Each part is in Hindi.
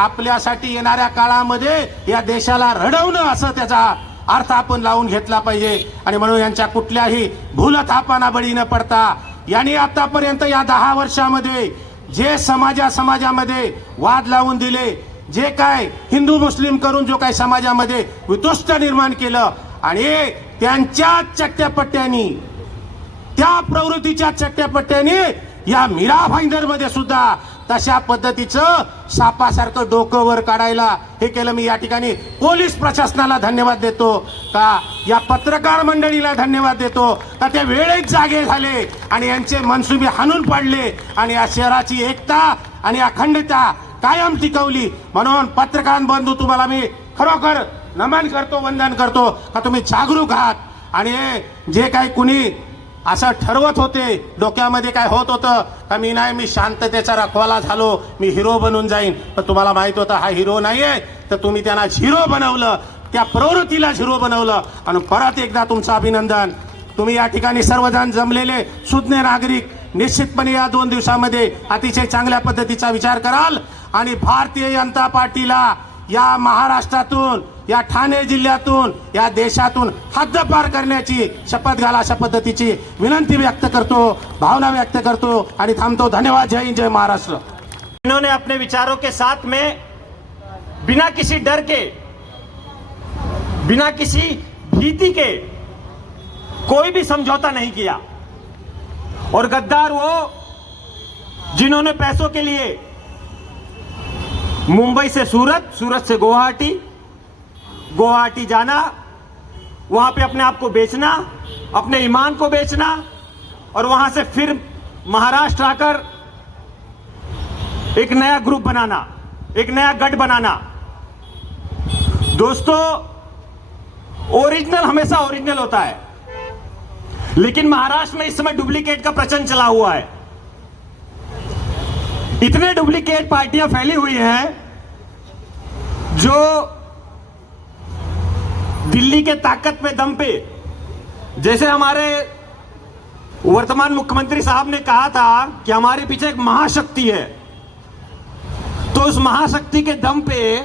आपल्यासाठी येणाऱ्या काळामध्ये या देशाला रडवणं असं त्याचा अर्थ आपण लावून घेतला पाहिजे। आणि म्हणून यांच्या कुठल्याही भूलथापांना बळी न पडता यांनी आतापर्यंत या 10 वर्षामध्ये जे समाजामध्ये वाद लावून दिले, जे काय हिंदू मुस्लिम करून जो काय समाजामध्ये वितुष्ट निर्माण केलं आणि त्यांच्या चट्ट्यापट्ट्यांनी, त्या प्रवृत्तीच्या चट्ट्यापट्ट्यांनी या मीरा भाईंदरमध्ये सुद्धा तशा पद्धतीचं सापासारखं डोकं वर काढायला हे केलं। मी या ठिकाणी पोलीस प्रशासनाला धन्यवाद देतो, का या पत्रकार मंडळीला धन्यवाद देतो, का ते वेळेत जागे झाले आणि यांचे मनसुबे हाणून पाडले आणि या शहराची एकता आणि अखंडता कायम टिकवली। म्हणून पत्रकार बंधू तुम्हाला मी खरोखर नमन करतो, वंदन करतो का तुम्ही जागरूक आहात। आणि जे काही कुणी असं ठरवत होते, डोक्यामध्ये काय होत होतं का मी शांततेचा रखवाला झालो, मी हिरो बनून जाईन, पण तुम्हाला माहित होतं हा हिरो नाहीये, तर तुम्ही त्यांना झिरो बनवलं, त्या प्रवृत्तीला झिरो बनवलं। आणि परत एकदा तुमचं अभिनंदन। तुम्ही या ठिकाणी सर्वजण जमलेले सुज्ञ नागरिक निश्चितपणे या 2 दिवसामध्ये अतिशय चांगल्या पद्धतीचा विचार कराल आणि भारतीय जनता पार्टीला या महाराष्ट्रातून, या ठाणे जिल्ह्यातून, या देशातून हद्दपार करण्याची शपथ घ्याल अशा पद्धतीची विनंती व्यक्त करतो, भावना व्यक्त करतो आणि थांबतो। धन्यवाद। जय हिंद, जय महाराष्ट्र। इन्होंने अपने विचारों के साथ में बिना किसी डर के, बिना किसी भीति के कोई भी समझौता नहीं किया। और गद्दार वो जिन्होंने पैसों के लिए मुंबई से सूरत, सूरत से गुवाहाटी, गुवाहाटी जाना, वहां पे अपने आप को बेचना, अपने ईमान को बेचना और वहां से फिर महाराष्ट्र आकर एक नया ग्रुप बनाना, एक नया गठ बनाना। दोस्तों, ओरिजिनल हमेशा ओरिजिनल होता है, लेकिन महाराष्ट्र में इस समय डुप्लीकेट का प्रचलन चला हुआ है। इतने डुप्लीकेट पार्टियां फैली हुई हैं जो दिल्ली के ताकत पे, दम पे, जैसे हमारे वर्तमान मुख्यमंत्री साहब ने कहा था कि हमारे पीछे एक महाशक्ति है, तो उस महाशक्ति के दम पे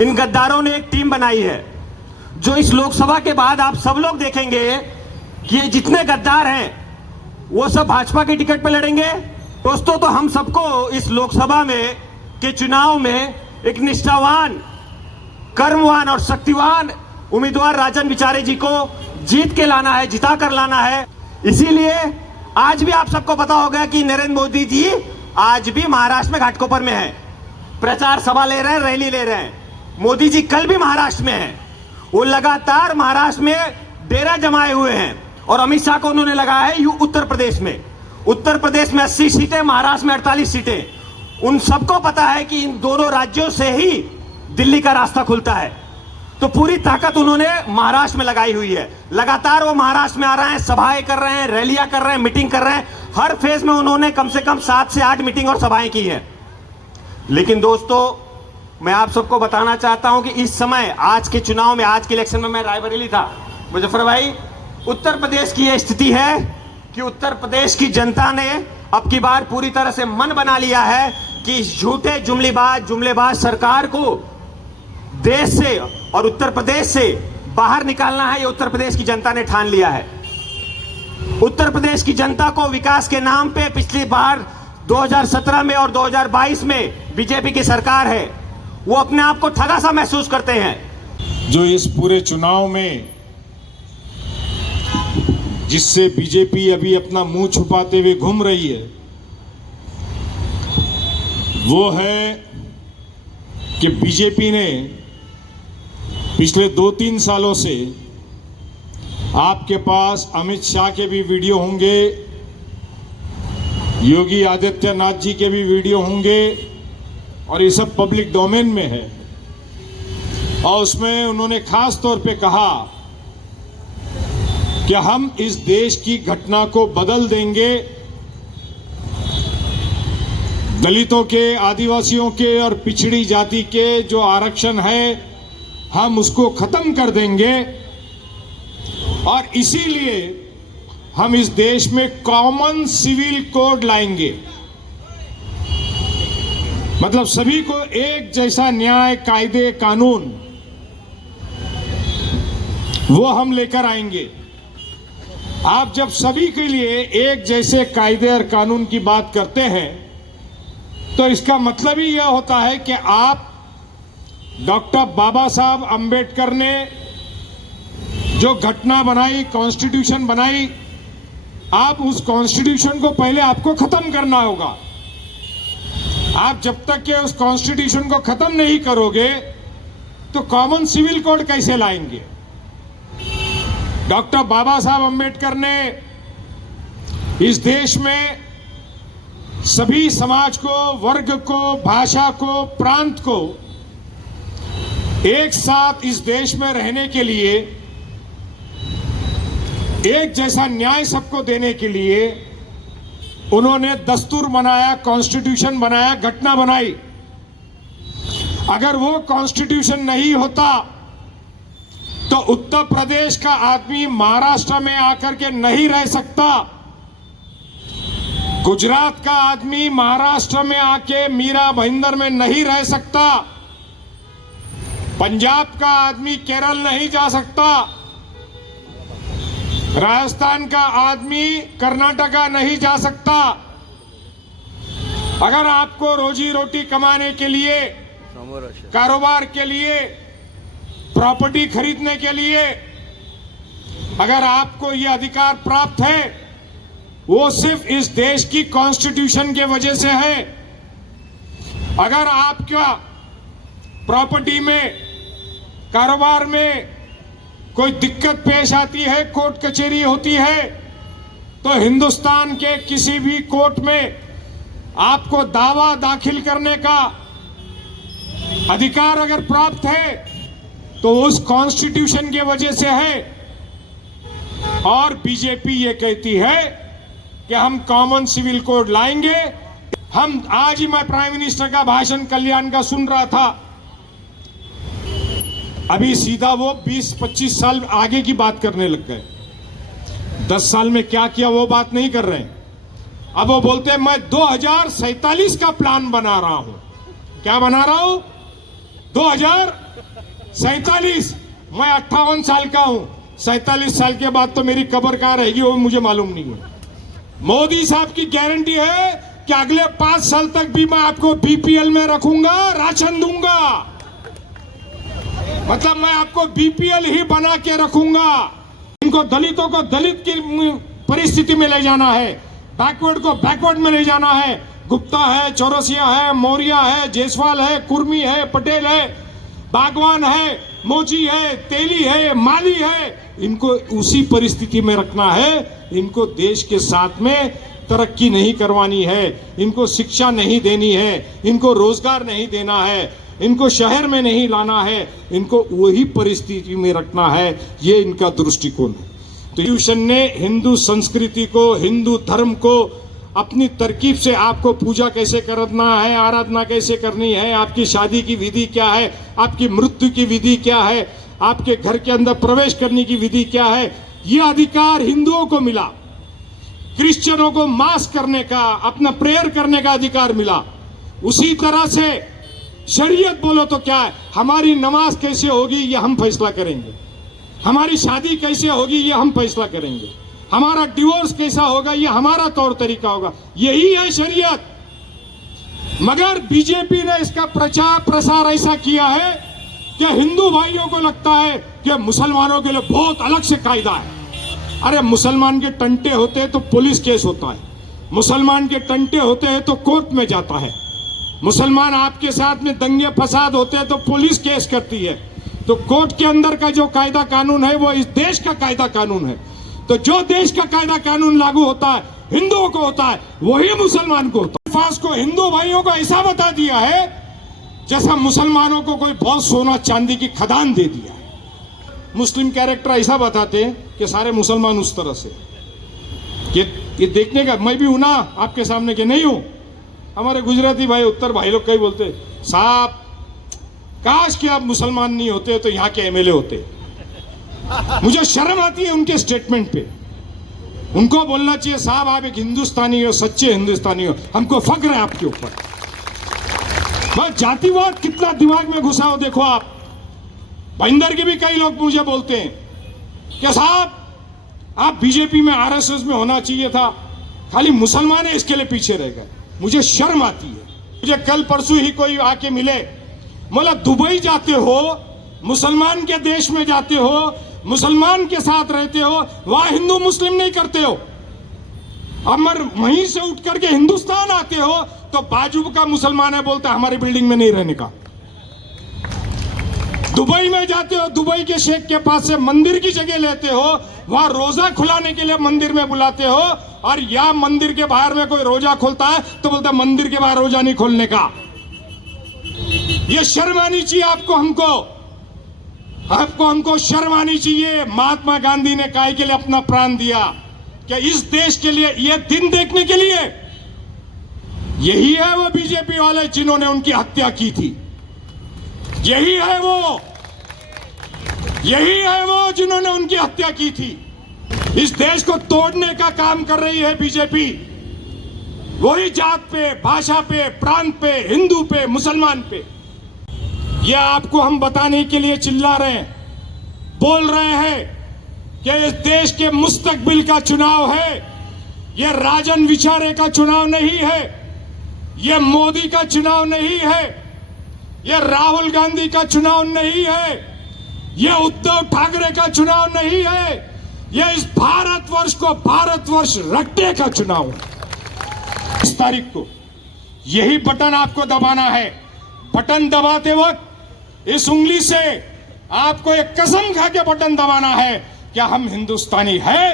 इन गद्दारों ने एक टीम बनाई है, जो इस लोकसभा के बाद आप सब लोग देखेंगे कि ये जितने गद्दार हैं वो सब भाजपा के टिकट पे लड़ेंगे। दोस्तों, तो हम सबको इस लोकसभा में के चुनाव में एक निष्ठावान, कर्मवान और शक्तिवान उम्मीदवार राजन विचारे जी को जीत के लाना है, जिता कर लाना है। इसीलिए आज भी आप सबको पता होगा कि नरेंद्र मोदी जी आज भी महाराष्ट्र में घाटकोपर में है, प्रचार सभा ले रहे हैं, रैली ले रहे हैं। मोदी जी कल भी महाराष्ट्र में हैं, वो लगातार महाराष्ट्र में डेरा जमाए हुए हैं। और अमित शाह को उन्होंने लगाया है उत्तर प्रदेश में। उत्तर प्रदेश में 80 सीटें, महाराष्ट्र में 48 सीटें। उन सबको पता है कि इन दोनों राज्यों से ही दिल्ली का रास्ता खुलता है, तो पूरी ताकत उन्होंने महाराष्ट्र में लगाई हुई है। लगातार वो महाराष्ट्र में आ रहे हैं, सभाएं कर रहे हैं, रैलियां कर रहे हैं, मीटिंग कर रहे हैं। हर फेज में उन्होंने कम से कम 7 से 8 मीटिंग और सभाएं की हैं। लेकिन दोस्तों, मैं आप सबको बताना चाहता हूं कि इस समय आज के चुनाव में, आज के इलेक्शन में मैं रायबरेली था, मुजफ्फर भाई, उत्तर प्रदेश की यह स्थिति है कि उत्तर प्रदेश की जनता ने अब की बार पूरी तरह से मन बना लिया है कि इस झूठे जुमलेबाज सरकार को देश से और उत्तर प्रदेश से बाहर निकालना है। ये उत्तर प्रदेश की जनता ने ठान लिया है। उत्तर प्रदेश की जनता को विकास के नाम पे पिछली बार 2017 में और 2022 में बीजेपी की सरकार है, वो अपने आप को ठगा सा महसूस करते हैं। जो इस पूरे चुनाव में जिससे बीजेपी अभी अपना मुंह छुपाते हुए घूम रही है, वो है कि बीजेपी ने पिछले 2-3 सालों से, आपके पास अमित शाह के भी वीडियो होंगे, योगी आदित्यनाथ जी के भी वीडियो होंगे, और ये सब पब्लिक डोमेन में है। और उसमें उन्होंने खास तौर पे कहा कि हम इस देश की घटना को बदल देंगे, दलितों के, आदिवासियों के और पिछड़ी जाति के जो आरक्षण है हम उसको खत्म कर देंगे, और इसीलिए हम इस देश में कॉमन सिविल कोड लाएंगे। मतलब सभी को एक जैसा न्याय, कायदे, कानून वो हम लेकर आएंगे। आप जब सभी के लिए एक जैसे कायदे और कानून की बात करते हैं तो इसका मतलब ही यह होता है कि आप डॉक्टर बाबा साहब अंबेडकर ने जो घटना बनाई, कॉन्स्टिट्यूशन बनाई, आप उस कॉन्स्टिट्यूशन को पहले आपको खत्म करना होगा। आप जब तक के उस कॉन्स्टिट्यूशन को खत्म नहीं करोगे तो कॉमन सिविल कोड कैसे लाएंगे? डॉक्टर बाबा साहब अंबेडकर ने इस देश में सभी समाज को, वर्ग को, भाषा को, प्रांत को एक साथ इस देश में रहने के लिए, एक जैसा न्याय सबको देने के लिए उन्होंने दस्तूर बनाया, कॉन्स्टिट्यूशन बनाया, घटना बनाई। अगर वो कॉन्स्टिट्यूशन नहीं होता तो उत्तर प्रदेश का आदमी महाराष्ट्र में आकर के नहीं रह सकता, गुजरात का आदमी महाराष्ट्र में आके मीरा भाईंदर में नहीं रह सकता, पंजाब का आदमी केरल नहीं जा सकता, राजस्थान का आदमी कर्नाटका नहीं जा सकता। अगर आपको रोजी रोटी कमाने के लिए, कारोबार के लिए, प्रॉपर्टी खरीदने के लिए अगर आपको यह अधिकार प्राप्त है, वो सिर्फ इस देश की कॉन्स्टिट्यूशन के वजह से है। अगर आपका प्रॉपर्टी में, कारोबार में कोई दिक्कत पेश आती है, कोर्ट कचहरी होती है, तो हिंदुस्तान के किसी भी कोर्ट में आपको दावा दाखिल करने का अधिकार अगर प्राप्त है तो उस कॉन्स्टिट्यूशन की वजह से है। और बीजेपी ये कहती है कि हम कॉमन सिविल कोड लाएंगे। हम आज ही मैं प्राइम मिनिस्टर का भाषण कल्याण का सुन रहा था, अभी सीधा वो 20-25 साल आगे की बात करने लग गए। 10 साल में क्या किया वो बात नहीं कर रहे हैं। अब वो बोलते हैं मैं 2047 का प्लान बना रहा हूं। क्या बना रहा हूं? 2047। मैं 58 साल का हूं, 47 साल के बाद तो मेरी कब्र कहां रहेगी वो मुझे मालूम नहीं है। मोदी साहब की गारंटी है कि अगले 5 साल तक भी मैं आपको बीपीएल में रखूंगा, राशन दूंगा। मतलब मैं आपको बीपीएल ही बना के रखूंगा। इनको दलितों को दलित की परिस्थिति में ले जाना है, बैकवर्ड को बैकवर्ड में ले जाना है। गुप्ता है, चौरसिया है, मौर्य है, जायसवाल है, कुर्मी है, पटेल है, बागवान है, मोची है, तेली है, माली है, इनको उसी परिस्थिति में रखना है। इनको देश के साथ में तरक्की नहीं करवानी है, इनको शिक्षा नहीं देनी है, इनको रोजगार नहीं देना है, इनको शहर में नहीं लाना है, इनको वही परिस्थिति में रखना है। ये इनका दृष्टिकोण है। तो ट्यूशन ने हिंदू संस्कृति को, हिंदू धर्म को अपनी तरकीब से आपको पूजा कैसे करना है, आराधना कैसे करनी है, आपकी शादी की विधि क्या है, आपकी मृत्यु की विधि क्या है, आपके घर के अंदर प्रवेश करने की विधि क्या है, यह अधिकार हिंदुओं को मिला। क्रिश्चियनों को मास करने का, अपना प्रेयर करने का अधिकार मिला। उसी तरह से शरीयत बोलो तो क्या है, हमारी नमाज कैसे होगी ये हम फैसला करेंगे, हमारी शादी कैसे होगी ये हम फैसला करेंगे, हमारा डिवोर्स कैसा होगा ये हमारा तौर तरीका होगा। यही है शरीयत। मगर बीजेपी ने इसका प्रचार प्रसार ऐसा किया है कि हिंदू भाइयों को लगता है कि मुसलमानों के लिए बहुत अलग से कायदा है। अरे मुसलमान के टंटे होते हैं तो पुलिस केस होता है, मुसलमान के टंटे होते हैं तो कोर्ट में जाता है, मुसलमान आपके साथ में दंगे फसाद होते हैं तो पुलिस केस करती है। तो कोर्ट के अंदर का जो कायदा कानून है वो इस देश का कायदा कानून है। तो जो देश का कायदा कानून लागू होता है हिंदुओं को होता है, वही मुसलमान को होता है। फास को हिंदू भाइयों को ऐसा बता दिया है जैसा मुसलमानों को कोई बहुत सोना चांदी की खदान दे दिया है। मुस्लिम कैरेक्टर ऐसा बताते हैं कि सारे मुसलमान उस तरह से ये देखने का। मैं भी हूं ना आपके सामने कि नहीं हूं। हमारे गुजराती भाई, उत्तर भाई लोग कई बोलते साहब काश कि आप मुसलमान नहीं होते तो यहाँ के एमएलए होते। मुझे शर्म आती है उनके स्टेटमेंट पे। उनको बोलना चाहिए साहब आप एक हिंदुस्तानी हो, सच्चे हिंदुस्तानी हो, हमको फख्र है आपके ऊपर। बस जातिवाद कितना दिमाग में घुसा हो देखो आप। भाईंदर के भी कई लोग मुझे बोलते हैं कि साहब आप बीजेपी में आरएसएस में होना चाहिए था, खाली मुसलमान है इसके लिए पीछे रह गए। मुझे शर्म आती है। मुझे कल परसों ही कोई आके मिले, बोला दुबई जाते हो, मुसलमान के देश में जाते हो, मुसलमान के साथ रहते हो, वहां हिंदू मुस्लिम नहीं करते हो, अमर वहीं से उठ करके हिंदुस्तान आते हो तो बाजू का मुसलमान है बोलता हमारी बिल्डिंग में नहीं रहने का। दुबई में जाते हो, दुबई के शेख के पास से मंदिर की जगह लेते हो, वहां रोजा खुलाने के लिए मंदिर में बुलाते हो, और या मंदिर के बाहर में कोई रोजा खोलता है तो बोलता मंदिर के बाहर रोजा नहीं खोलने का। यह शर्म आनी चाहिए आपको, हमको शर्म आनी चाहिए। महात्मा गांधी ने काय के लिए अपना प्राण दिया कि इस देश के लिए, यह दिन देखने के लिए। यही है वो बीजेपी वाले जिन्होंने उनकी हत्या की थी, यही है वो जिन्होंने उनकी हत्या की थी। इस देश को तोड़ने का काम कर रही है बीजेपी। वही जात पे, भाषा पे, प्रांत पे, हिंदू पे, मुसलमान पे। यह आपको हम बताने के लिए चिल्ला रहे हैं, बोल रहे हैं कि इस देश के मुस्तकबिल का चुनाव है। यह राजन विचारे का चुनाव नहीं है, यह मोदी का चुनाव नहीं है, यह राहुल गांधी का चुनाव नहीं है, यह उद्धव ठाकरे का चुनाव नहीं है, यह इस भारतवर्ष को भारतवर्ष रखने का चुनाव है। इस तारीख को यही बटन आपको दबाना है। बटन दबाते वक्त इस उंगली से आपको एक कसम खा के बटन दबाना है कि हम हिंदुस्तानी है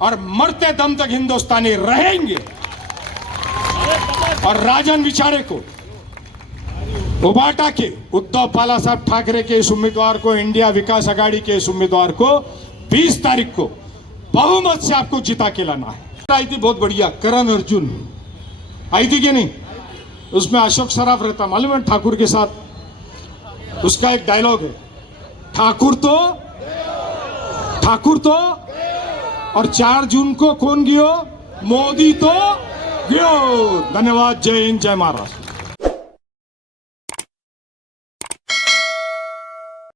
और मरते दम तक हिंदुस्तानी रहेंगे। और राजन विचारे को, उबाटा के उद्धव बाला साहब ठाकरे के इस उम्मीदवार को, इंडिया विकास आघाड़ी के इस उम्मीदवार को 20 तारीख को बहुमत से आपको जिता के लाना है। आई थी बहुत बढ़िया, करण अर्जुन आई थी कि नहीं? उसमें अशोक सराफ रहता, मालूम है, ठाकुर के साथ। उसका एक डायलॉग है, ठाकुर तो और 4 जून को कौन गियो? मोदी तो गियो। धन्यवाद। जय हिंद, जय महाराष्ट्र।